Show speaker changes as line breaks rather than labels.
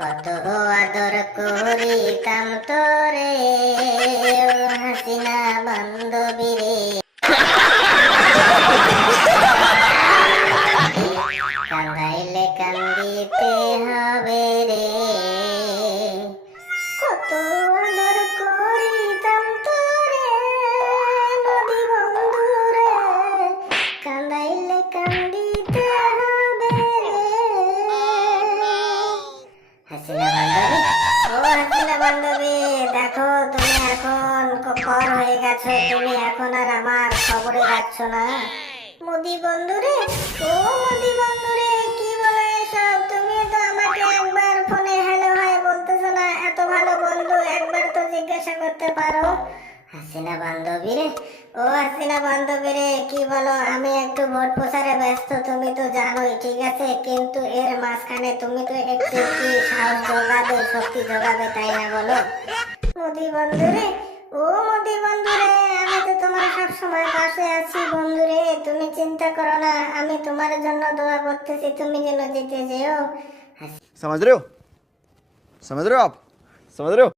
কত আদর করিতাম তোরে হাসিনা বান্ধবী রে। কান্দাইলে কান্দিতে হবে হাসিনা বান্ধবী, দেখো, তুমি এখন পর হয়ে গেছো, তুমি এখন আর আমার খবরে যাচ্ছ না। মোদি বন্ধুরে, ও মোদি বন্ধুরে, কি বলো এসব? তুমি তো আমাকে একবার ফোনে হ্যালো হাই বলতেছো না, এত ভালো বন্ধু, একবার তো জিজ্ঞাসা করতে পারো। হাসিনা বান্ধবী রে ও হাসিনা বান্ধবী রে কি বলো আমি একটু ভোট প্রচারে ব্যস্ত তুমি তো জানোই ঠিক আছে কিন্তু এর মাঝখানে তুমি তো একটু কি সাহস যোগাবে শক্তি যোগাবে তাই না বলো মোদি বন্ধুরে ও মোদি বন্ধুরে আমি তো তোমার সব সময় পাশে আছি বন্ধুরে তুমি চিন্তা করো না আমি তোমার জন্য দোয়া করতেছি তুমি যেন জিতে যেও
समझ रहे हो समझ रहे हो आप समझ रहे हो